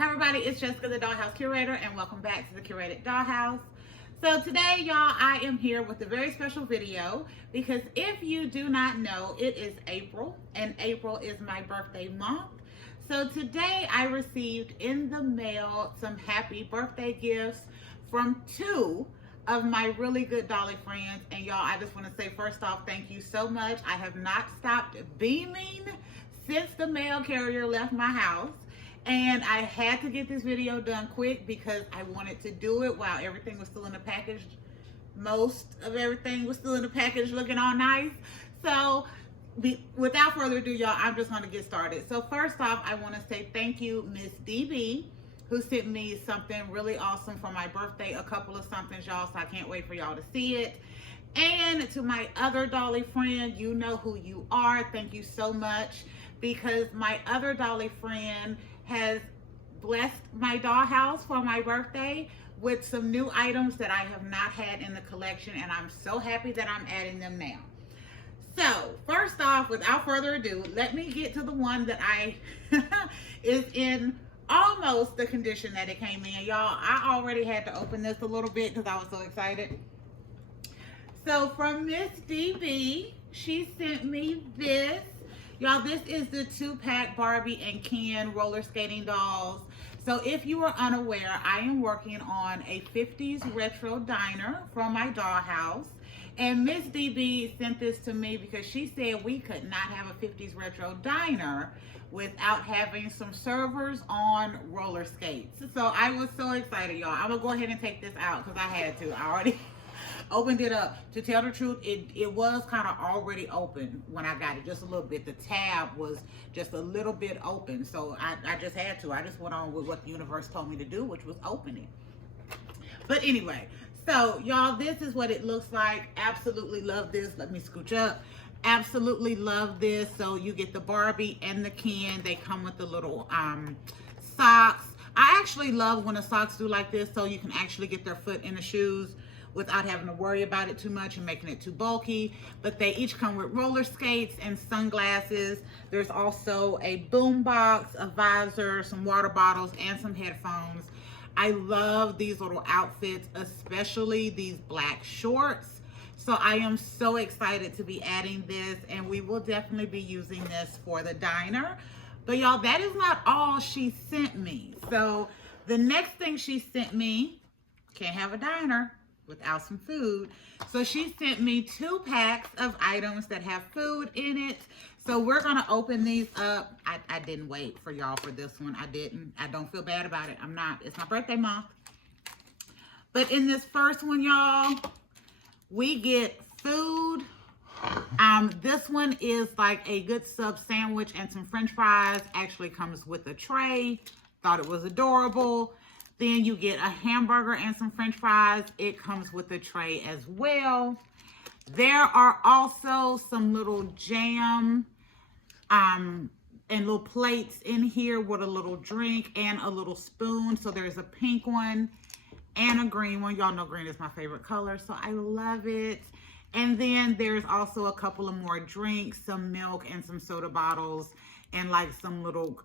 Hi everybody, it's Jessica, the Dollhouse Curator, and welcome back to the Curated Dollhouse. So today, y'all, I am here with a very special video because if you do not know, it is April, and April is my birthday month. So today I received in the mail some happy birthday gifts from two of my really good Dolly friends. And y'all, I just want to say first off, thank you so much. I have not stopped beaming since the mail carrier left my house. And I had to get this video done quick because I wanted to do it while everything was still in the package. Most of everything was still in the package looking all nice. So without further ado, y'all, I'm just going to get started. So first off, I want to say thank you, Miss DB, who sent me something really awesome for my birthday. A couple of somethings, y'all, so I can't wait for y'all to see it. And to my other Dolly friend, you know who you are. Thank you so much, because my other Dolly friend has blessed my dollhouse for my birthday with some new items that I have not had in the collection, and I'm so happy that I'm adding them now. So first off, without further ado, let me get to the one that I is in almost the condition that it came in. Y'all, I already had to open this a little bit because I was so excited. So from Miss DB, she sent me this. Y'all, this is the 2-pack Barbie and Ken roller skating dolls. So if you are unaware, I am working on a 50s retro diner from my dollhouse. And Miss DB sent this to me because she said we could not have a 50s retro diner without having some servers on roller skates. So I was so excited, y'all. I'm gonna go ahead and take this out because I had to. I already opened it up. To tell the truth, it was kind of already open when I got it, just a little bit. The tab was just a little bit open, so I just had to. I just went on with what the universe told me to do, which was open it. But anyway, so y'all, this is what it looks like. Absolutely love this. Let me scooch up. Absolutely love this. So you get the Barbie and the Ken. They come with the little socks. I actually love when the socks do like this, so you can actually get their foot in the shoes without having to worry about it too much and making it too bulky. But they each come with roller skates and sunglasses. There's also a boom box, a visor, some water bottles, and some headphones. I love these little outfits, especially these black shorts. So I am so excited to be adding this, and we will definitely be using this for the diner. But y'all, that is not all she sent me. So the next thing she sent me, can't have a diner without some food. So she sent me 2 packs of items that have food in it. So we're gonna open these up. I didn't wait for y'all for this one. I didn't. I don't feel bad about it. I'm not. It's my birthday month. But in this first one, y'all, we get food. This one is like a good sub sandwich and some French fries. Actually comes with a tray. Thought it was adorable. Then you get a hamburger and some French fries. It comes with a tray as well. There are also some little jam and little plates in here with a little drink and a little spoon. So there's a pink one and a green one. Y'all know green is my favorite color, so I love it. And then there's also a couple of more drinks, some milk and some soda bottles, and like some little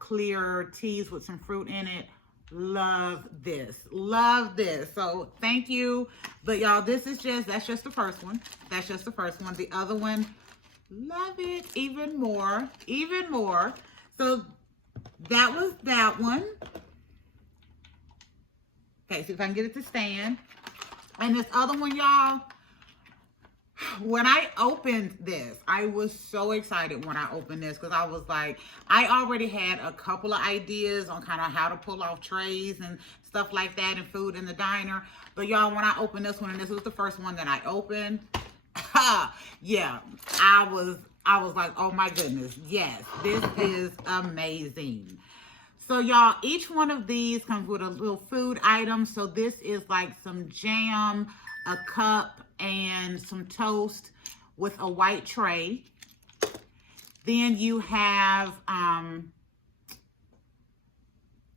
clear teas with some fruit in it. Love this. Love this. So thank you. But y'all, that's just the first one. That's just the first one. The other one, love it even more. Even more. So that was that one. Okay, see if I can get it to stand. And this other one, y'all, when I opened this, I was so excited when I opened this because I was like, I already had a couple of ideas on kind of how to pull off trays and stuff like that and food in the diner. But y'all, when I opened this one, and this was the first one that I opened, yeah, I was like, oh my goodness, yes, this is amazing. So y'all, each one of these comes with a little food item. So this is like some jam, a cup, and some toast with a white tray. Then you have,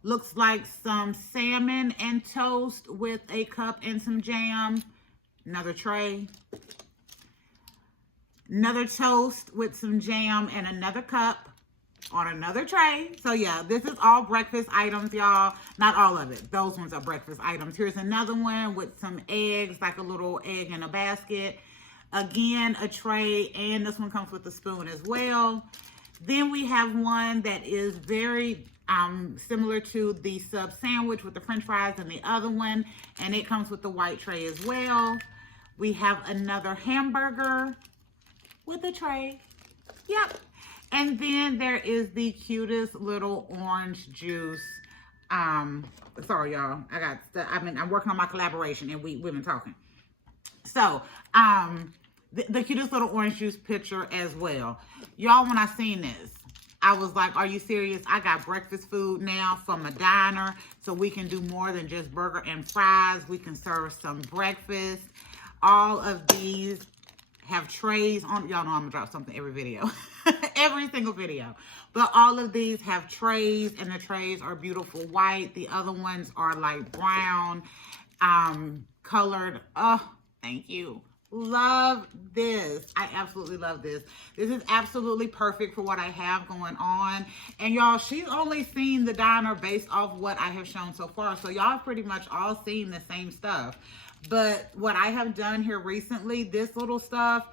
looks like some salmon and toast with a cup and some jam. Another tray. Another toast with some jam and another cup. on another tray. So yeah, this is all breakfast items, y'all. Not all of it. Those ones are breakfast items. Here's another one with some eggs, like a little egg in a basket. Again, a tray, and this one comes with a spoon as well. Then we have one that is very similar to the sub sandwich with the french fries and the other one, and it comes with the white tray as well. We have another hamburger with a tray. Yep. And then there is the cutest little orange juice. Sorry, y'all. I'm working on my collaboration, and we've been talking. So, the cutest little orange juice picture as well. Y'all, when I seen this, I was like, are you serious? I got breakfast food now from a diner, so we can do more than just burger and fries. We can serve some breakfast. All of these have trays on. Y'all know I'm gonna drop something every video. Every single video. But all of these have trays, and the trays are beautiful white. The other ones are like brown, colored. Oh, thank you. Love this. I absolutely love this. This is absolutely perfect for what I have going on. And y'all, she's only seen the diner based off what I have shown so far. So y'all pretty much all seen the same stuff. But what I have done here recently, this little stuff,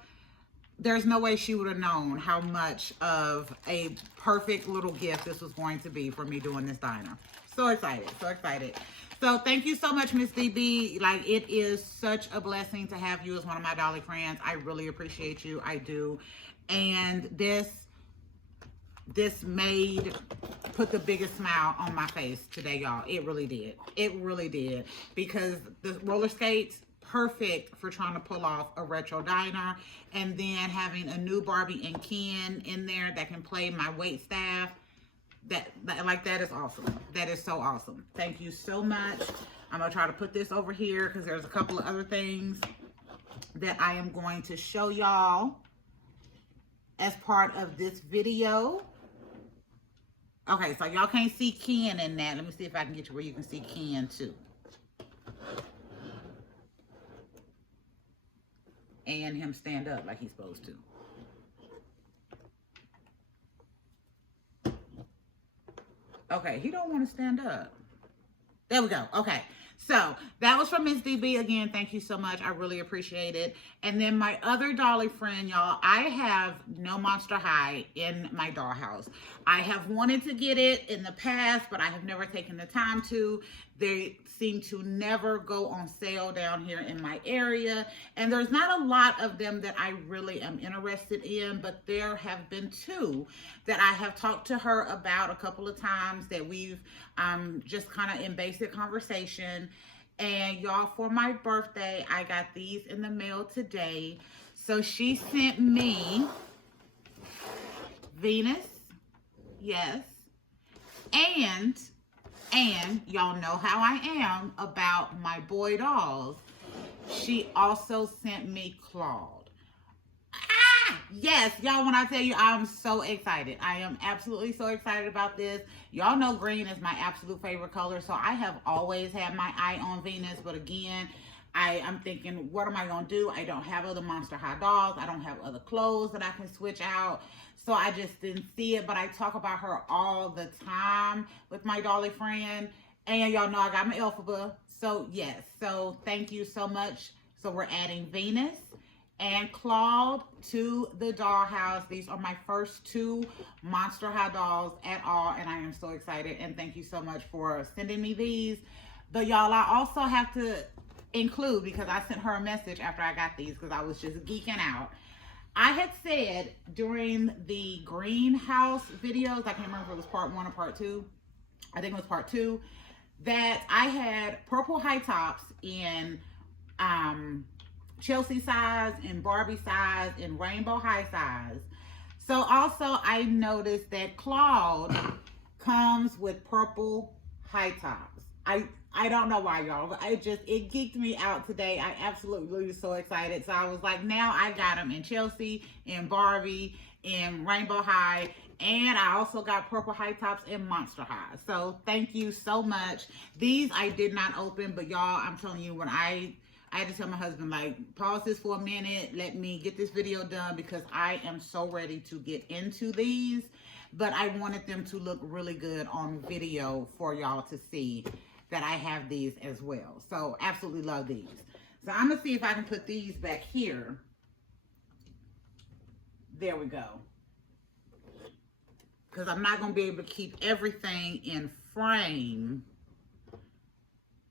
there's no way she would have known how much of a perfect little gift this was going to be for me doing this diner. So excited, so excited. So thank you so much, Miss DB. Like, it is such a blessing to have you as one of my Dolly friends. I really appreciate you. I do. And this put the biggest smile on my face today, y'all. It really did. It really did. Because the roller skates, perfect for trying to pull off a retro diner. And then having a new Barbie and Ken in there that can play my wait staff. That is awesome. That is so awesome. Thank you so much. I'm gonna try to put this over here because there's a couple of other things that I am going to show y'all as part of this video. Okay, so y'all can't see Ken in that. Let me see if I can get you where you can see Ken too. And him stand up like he's supposed to. Okay, he don't want to stand up. There we go. Okay, so that was from Miss DB. Again, thank you so much. I really appreciate it. And then my other Dolly friend, y'all, I have no Monster High in my dollhouse. I have wanted to get it in the past, but I have never taken the time to. They seem to never go on sale down here in my area. And there's not a lot of them that I really am interested in, but there have been two that I have talked to her about a couple of times that we've just kind of in basic conversation. And y'all, for my birthday, I got these in the mail today. So she sent me Venus, yes, and y'all know how I am about my boy dolls. She also sent me Claude. Yes, y'all, when I tell you, I'm so excited. I am absolutely so excited about this. Y'all know green is my absolute favorite color, so I have always had my eye on Venus, but again, I'm thinking, what am I going to do? I don't have other Monster High dolls. I don't have other clothes that I can switch out, so I just didn't see it, but I talk about her all the time with my Dolly friend, and y'all know I got my Elphaba, so yes, so thank you so much. So we're adding Venus and Claude to the dollhouse. These are my first two Monster High dolls at all, and I am so excited, and thank you so much for sending me these. But y'all, I also have to include, because I sent her a message after I got these because I was just geeking out. I had said during the greenhouse videos, I can't remember if it was part 1 or part 2, I think it was part 2, that I had purple high tops in Chelsea size, and Barbie size, and rainbow high size. So also I noticed that Claude comes with purple high tops. I don't know why, y'all, but it geeked me out today. I absolutely was so excited. So I was like, now I got them in Chelsea, in Barbie, in rainbow high, and I also got purple high tops in Monster High. So thank you so much. These I did not open, but y'all, I'm telling you, when I had to tell my husband, like, pause this for a minute, let me get this video done, because I am so ready to get into these. but I wanted them to look really good on video for y'all to see that I have these as well. So absolutely love these. So I'm gonna see if I can put these back here. There we go. Because I'm not gonna be able to keep everything in frame.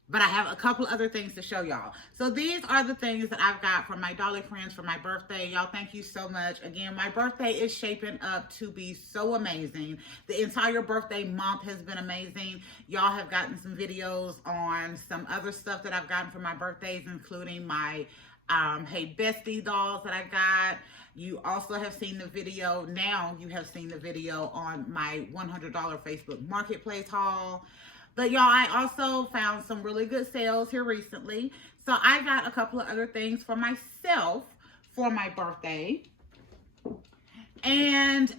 But I have a couple other things to show y'all. So these are the things that I've got from my Dolly Friends for my birthday. Y'all, thank you so much. Again, my birthday is shaping up to be so amazing. The entire birthday month has been amazing. Y'all have gotten some videos on some other stuff that I've gotten for my birthdays, including my Hey Bestie dolls that I got. You also have seen the video. Now you have seen the video on my $100 Facebook Marketplace haul. But y'all, I also found some really good sales here recently. So I got a couple of other things for myself for my birthday. And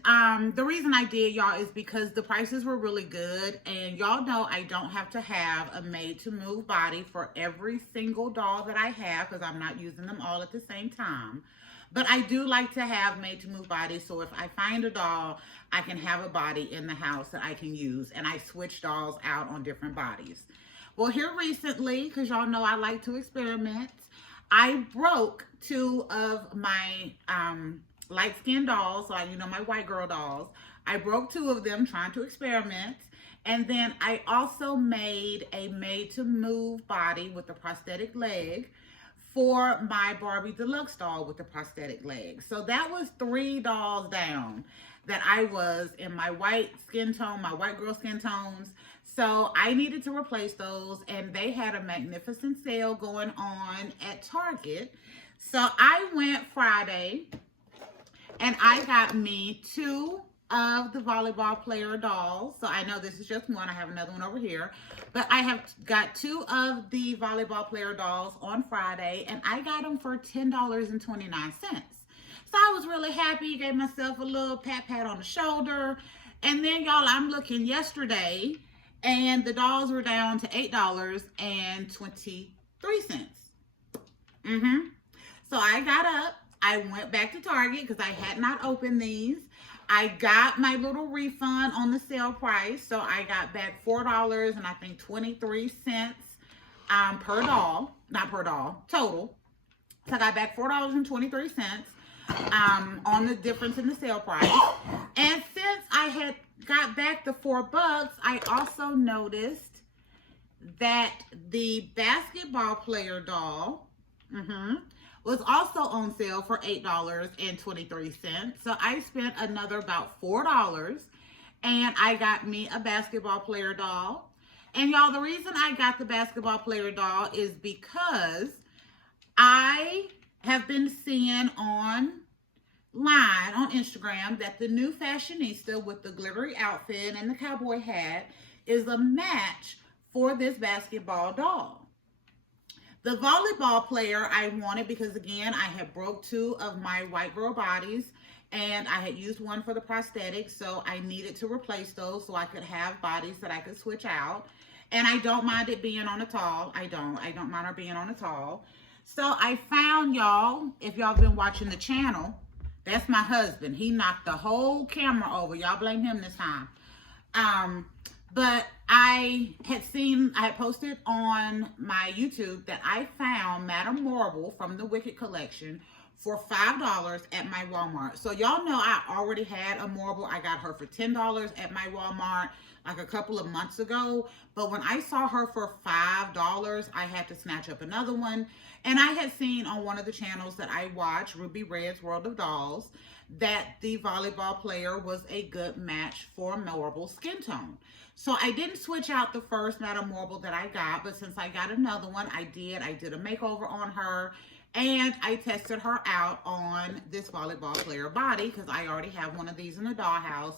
the reason I did, y'all, is because the prices were really good. And y'all know I don't have to have a made-to-move body for every single doll that I have, because I'm not using them all at the same time. But I do like to have made-to-move bodies, so if I find a doll, I can have a body in the house that I can use, and I switch dolls out on different bodies. Well, here recently, because y'all know I like to experiment, I broke 2 of my light-skinned dolls, so my white girl dolls. I broke 2 of them trying to experiment, and then I also made a made-to-move body with a prosthetic leg for my Barbie deluxe doll with the prosthetic leg. So that was 3 dolls down that I was in my white skin tone, my white girl skin tones. So I needed to replace those, and they had a magnificent sale going on at Target. So I went Friday and I got me 2 of the volleyball player dolls. So I know this is just one. I have another one over here. But I have got 2 of the volleyball player dolls on Friday, and I got them for $10.29. So I was really happy, gave myself a little pat on the shoulder. And then, y'all, I'm looking yesterday, and the dolls were down to $8.23. So I got up. I went back to Target because I had not opened these. I got my little refund on the sale price. So I got back $4 and I think 23 cents per doll. Not per doll, total. So I got back $4.23 on the difference in the sale price. And since I had got back the $4, I also noticed that the basketball player doll was also on sale for $8.23. So I spent another about $4, and I got me a basketball player doll. And y'all, the reason I got the basketball player doll is because I have been seeing online on Instagram that the new fashionista with the glittery outfit and the cowboy hat is a match for this basketball doll. The volleyball player I wanted because, again, I had broke 2 of my white girl bodies, and I had used one for the prosthetic, so I needed to replace those so I could have bodies that I could switch out. And I don't mind it being on a tall. I don't mind her being on a tall. So I found, y'all, if y'all been watching the channel, that's my husband. He knocked the whole camera over. Y'all blame him this time. But I had posted on my YouTube that I found Madame Marble from the Wicked collection for $5 at my Walmart. So y'all know I already had a Marble. I got her for $10 at my Walmart like a couple of months ago. But when I saw her for $5, I had to snatch up another one. And I had seen on one of the channels that I watch, Ruby Red's World of Dolls, that the volleyball player was a good match for Marble skin tone. So I didn't switch out the first Madame Marble that I got, but since I got another one, I did a makeover on her, and I tested her out on this volleyball player body because I already have one of these in the dollhouse,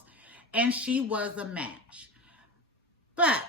and she was a match. But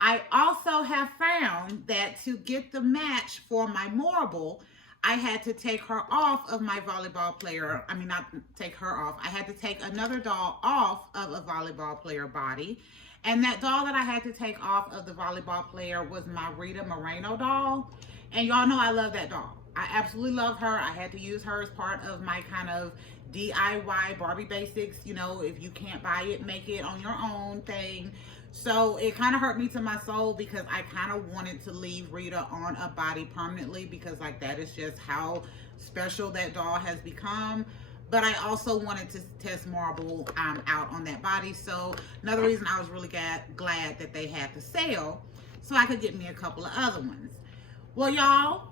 I also have found that to get the match for my Marble, I had to take her off of my volleyball player. I mean, not take her off. I had to take another doll off of a volleyball player body. And that doll that I had to take off of the volleyball player was my Rita Moreno doll. And y'all know I love that doll. I absolutely love her. I had to use her as part of my kind of DIY Barbie basics. You know, if you can't buy it, make it on your own thing. So it kind of hurt me to my soul because I kind of wanted to leave Rita on a body permanently, because like that is just how special that doll has become. But I also wanted to test Marble out on that body. So another reason I was really glad that they had the sale, so I could get me a couple of other ones. Well, y'all,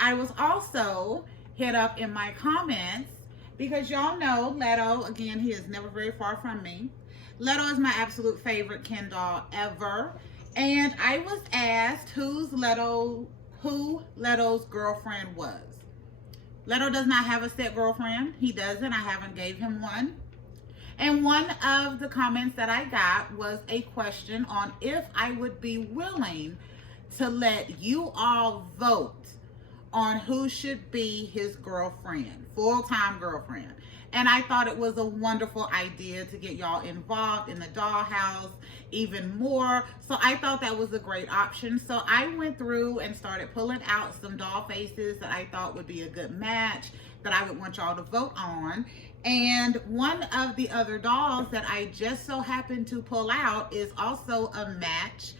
I was also hit up in my comments because y'all know Leto, again, he is never very far from me. Leto is my absolute favorite Ken doll ever. And I was asked who Leto's girlfriend was. Leto does not have a set girlfriend. He doesn't. I haven't gave him one. And one of the comments that I got was a question on if I would be willing to let you all vote on who should be his girlfriend, full-time girlfriend. And I thought it was a wonderful idea to get y'all involved in the Dollhouse even more. So I thought that was a great option. So I went through and started pulling out some doll faces that I thought would be a good match that I would want y'all to vote on. And one of the other dolls that I just so happened to pull out is also a match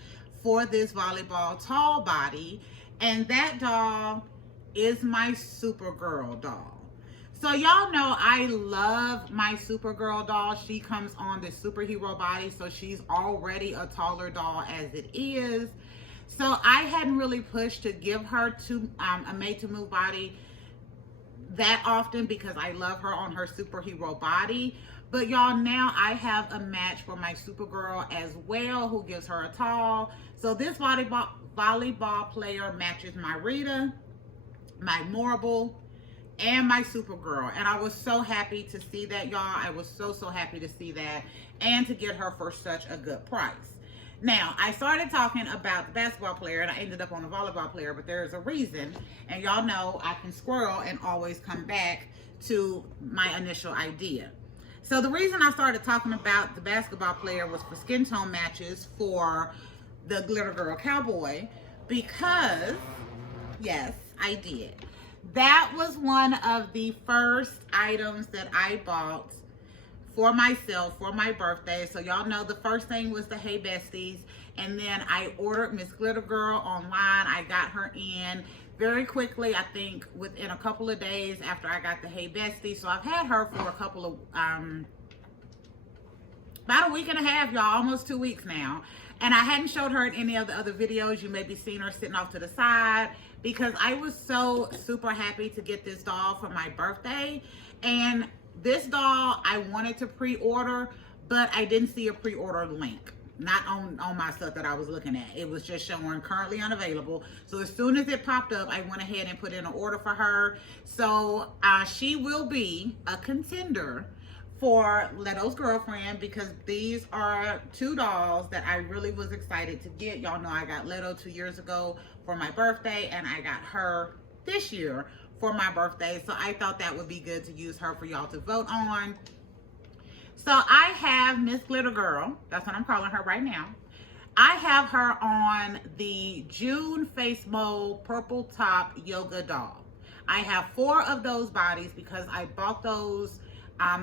for this volleyball tall body. And that doll is my Supergirl doll. So y'all know I love my Supergirl doll. She comes on the superhero body, so she's already a taller doll as it is. So I hadn't really pushed to give her to a made-to-move body that often because I love her on her superhero body. But y'all, now I have a match for my Supergirl as well, who gives her a tall. So this volleyball player matches my Rita, my Marble, and my Supergirl. And I was so happy to see that, y'all. I was so happy to see that and to get her for such a good price. Now, I started talking about the basketball player and I ended up on the volleyball player, but there's a reason. And y'all know I can squirrel and always come back to my initial idea. So the reason I started talking about the basketball player was for skin tone matches for the Glitter Girl Cowboy, because, yes, I did. That was one of the first items that I bought for myself for my birthday. So y'all know the first thing was the Hey Besties, and then I ordered Miss Glitter Girl online. I got her in very quickly, I think within a couple of days after I got the Hey Bestie. So I've had her for a couple of about a week and a half, y'all, almost 2 weeks now. And I hadn't showed her in any of the other videos. You may be seeing her sitting off to the side because I was so super happy to get this doll for my birthday. And this doll I wanted to pre-order, but I didn't see a pre-order link. Not on my stuff that I was looking at. It was just showing currently unavailable. So as soon as it popped up, I went ahead and put in an order for her. So she will be a contender for Leto's girlfriend, because these are two dolls that I really was excited to get. Y'all know I got Leto 2 years ago for my birthday, and I got her this year for my birthday. So I thought that would be good to use her for y'all to vote on. So I have Miss Glitter Girl, that's what I'm calling her right now. I have her on the June Face Mold Purple Top Yoga doll. I have 4 of those bodies because I bought those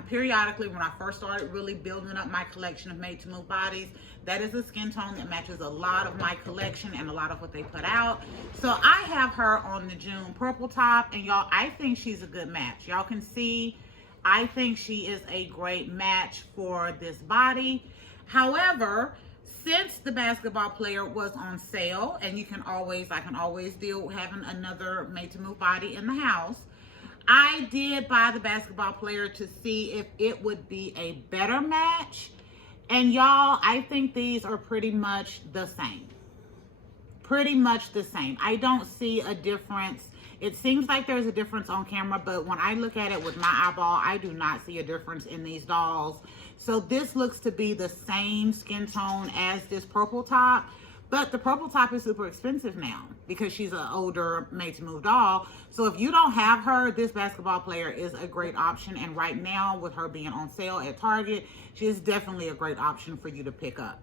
periodically when I first started really building up my collection of made-to-move bodies. That is a skin tone that matches a lot of my collection and a lot of what they put out. So I have her on the June Purple Top, and y'all, I think she's a good match. Y'all can see, I think she is a great match for this body. However, since the basketball player was on sale, and I can always deal with having another made-to-move body in the house, I did buy the basketball player to see if it would be a better match. And y'all, I think these are pretty much the same. Pretty much the same. I don't see a difference. It seems like there's a difference on camera, but when I look at it with my eyeball, I do not see a difference in these dolls. So this looks to be the same skin tone as this purple top. But the purple top is super expensive now because she's an older made-to-move doll. So if you don't have her, this basketball player is a great option. And right now, with her being on sale at Target, she is definitely a great option for you to pick up.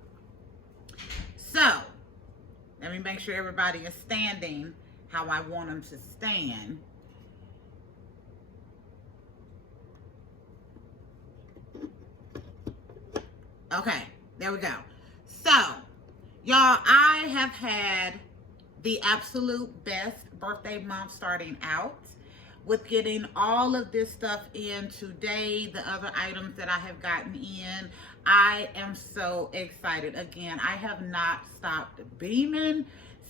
So let me make sure everybody is standing how I want them to stand. Okay, there we go. So, y'all, I have had the absolute best birthday month starting out with getting all of this stuff in today, the other items that I have gotten in. I am so excited. Again, I have not stopped beaming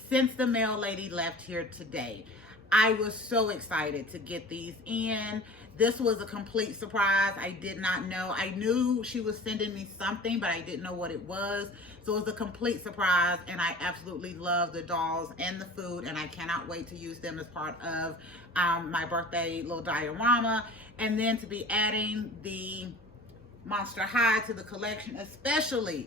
since the mail lady left here today. I was so excited to get these in. This was a complete surprise. I did not know. I knew she was sending me something, but I didn't know what it was. So it was a complete surprise, and I absolutely love the dolls and the food, and I cannot wait to use them as part of my birthday little diorama. And then to be adding the Monster High to the collection, especially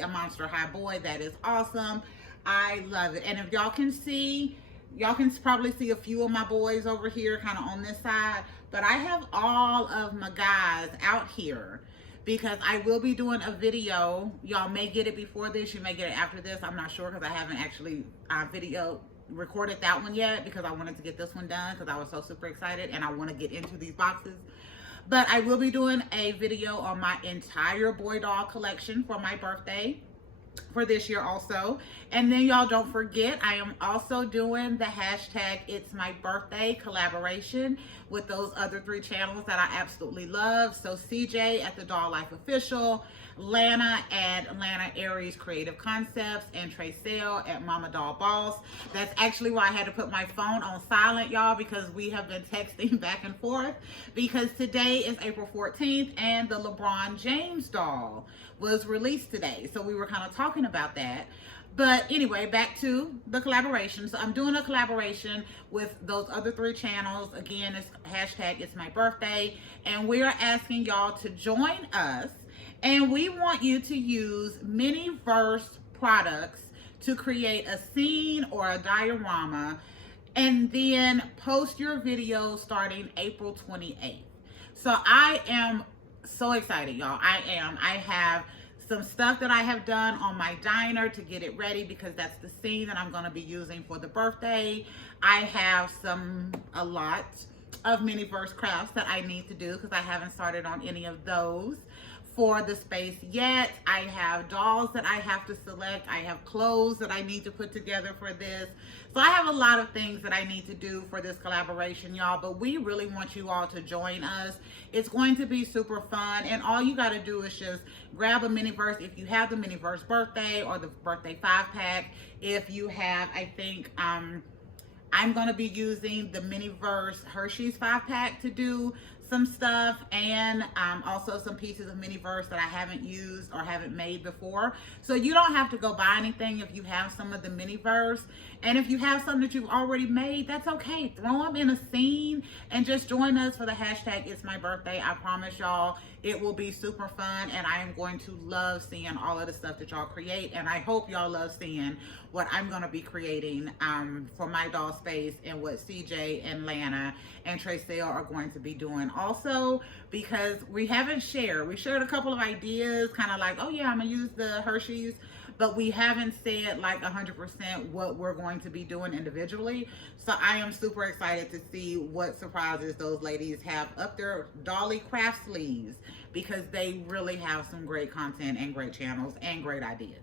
a Monster High boy. That is awesome. I love it. And if y'all can see, y'all can probably see a few of my boys over here kind of on this side, but I have all of my guys out here because I will be doing a video. Y'all may get it before this, you may get it after this. I'm not sure because I haven't actually recorded that one yet because I wanted to get this one done because I was so super excited and I want to get into these boxes. But I will be doing a video on my entire boy doll collection for my birthday for this year also. And then y'all don't forget, I am also doing the hashtag It's My Birthday collaboration with those other 3 channels that I absolutely love. So CJ at the Doll Life Official, Laana at Laana Aries Creative Concepts, and Tracelle at Mama Doll Boss. That's actually why I had to put my phone on silent, y'all, because we have been texting back and forth because today is April 14th and the LeBron James doll was released today. So we were kind of talking about that. But anyway, back to the collaboration. So I'm doing a collaboration with those other 3 channels. Again, it's hashtag It's My Birthday. And we are asking y'all to join us. And we want you to use Miniverse products to create a scene or a diorama and then post your video starting April 28th. So I am so excited, y'all. I have some stuff that I have done on my diner to get it ready because that's the scene that I'm going to be using for the birthday. I have a lot of Miniverse crafts that I need to do because I haven't started on any of those for the space yet. I have dolls that I have to select. I have clothes that I need to put together for this. So I have a lot of things that I need to do for this collaboration, y'all, but we really want you all to join us. It's going to be super fun, and all you got to do is just grab a Miniverse if you have the Miniverse birthday or the birthday 5-pack. If you have, I think, I'm going to be using the Miniverse Hershey's 5-pack to do some stuff, and also some pieces of Miniverse that I haven't used or haven't made before. So you don't have to go buy anything if you have some of the Miniverse. And if you have some that you've already made, that's okay. Throw them in a scene and just join us for the hashtag It's My Birthday. I promise y'all it will be super fun, and I am going to love seeing all of the stuff that y'all create, and I hope y'all love seeing what I'm going to be creating for my doll space and what CJ and Laana and Tracelle are going to be doing also, because we haven't shared. We shared a couple of ideas, kind of like, oh yeah, I'm going to use the Hershey's, but we haven't said like 100% what we're going to be doing individually. So I am super excited to see what surprises those ladies have up their Dolly craft sleeves, because they really have some great content and great channels and great ideas.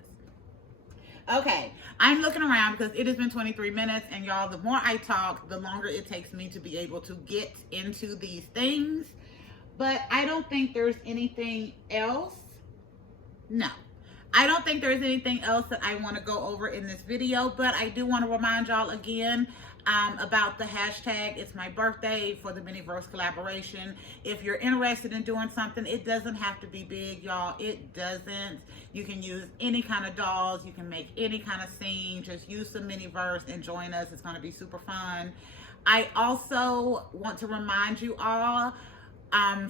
Okay, I'm looking around because it has been 23 minutes, and y'all, the more I talk, the longer it takes me to be able to get into these things. But I don't think there's anything else. No, I don't think there's anything else that I want to go over in this video, but I do want to remind y'all again about the hashtag It's My Birthday for the Miniverse collaboration. If you're interested in doing something, it doesn't have to be big, y'all. It doesn't. You can use any kind of dolls. You can make any kind of scene. Just use some Miniverse and join us. It's going to be super fun. I also want to remind you all,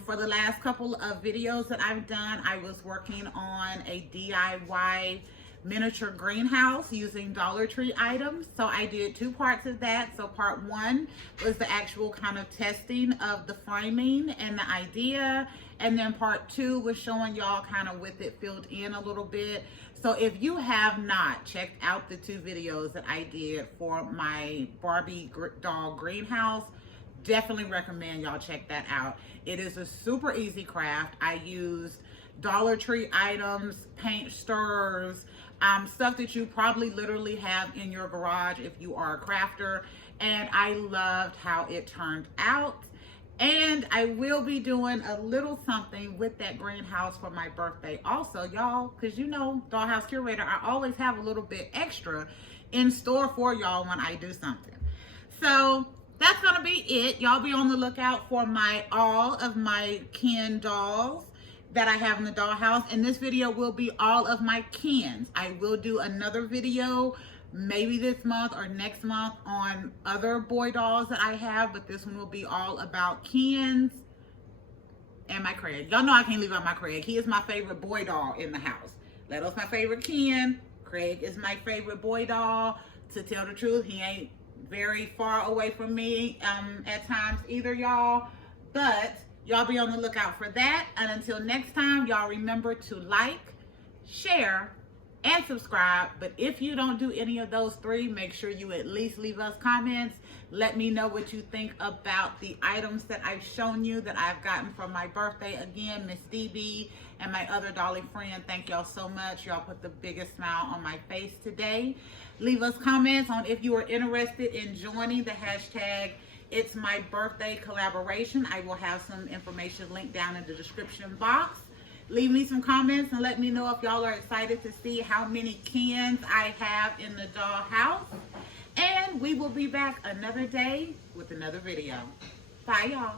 for the last couple of videos that I've done, I was working on a DIY miniature greenhouse using Dollar Tree items. So I did 2 parts of that. So part 1 was the actual kind of testing of the framing and the idea, and then part 2 was showing y'all kind of with it filled in a little bit. So if you have not checked out the 2 videos that I did for my Barbie doll greenhouse, definitely recommend y'all check that out. It is a super easy craft. I used Dollar Tree items, paint stirrers, stuff that you probably literally have in your garage if you are a crafter, and I loved how it turned out. And I will be doing a little something with that greenhouse for my birthday also, y'all, because you know, Dollhouse Curator, I always have a little bit extra in store for y'all when I do something. So that's gonna be it. Y'all be on the lookout for all of my Ken dolls that I have in the dollhouse, and this video will be all of my Kens. I will do another video maybe this month or next month on other boy dolls that I have, but this one will be all about Kens and my Craig. Y'all know I can't leave out my Craig. He is my favorite boy doll in the house. Leto's my favorite Ken. Craig is my favorite boy doll. To tell the truth, he ain't very far away from me at times either, y'all. But y'all be on the lookout for that. And until next time, y'all remember to like, share, and subscribe. But if you don't do any of those 3, make sure you at least leave us comments. Let me know what you think about the items that I've shown you that I've gotten for my birthday. Again, Miss DB and my other Dolly friend, thank y'all so much. Y'all put the biggest smile on my face today. Leave us comments on if you are interested in joining the hashtag It's My Birthday collaboration. I will have some information linked down in the description box. Leave me some comments and let me know if y'all are excited to see how many Kens I have in the dollhouse. And we will be back another day with another video. Bye, y'all.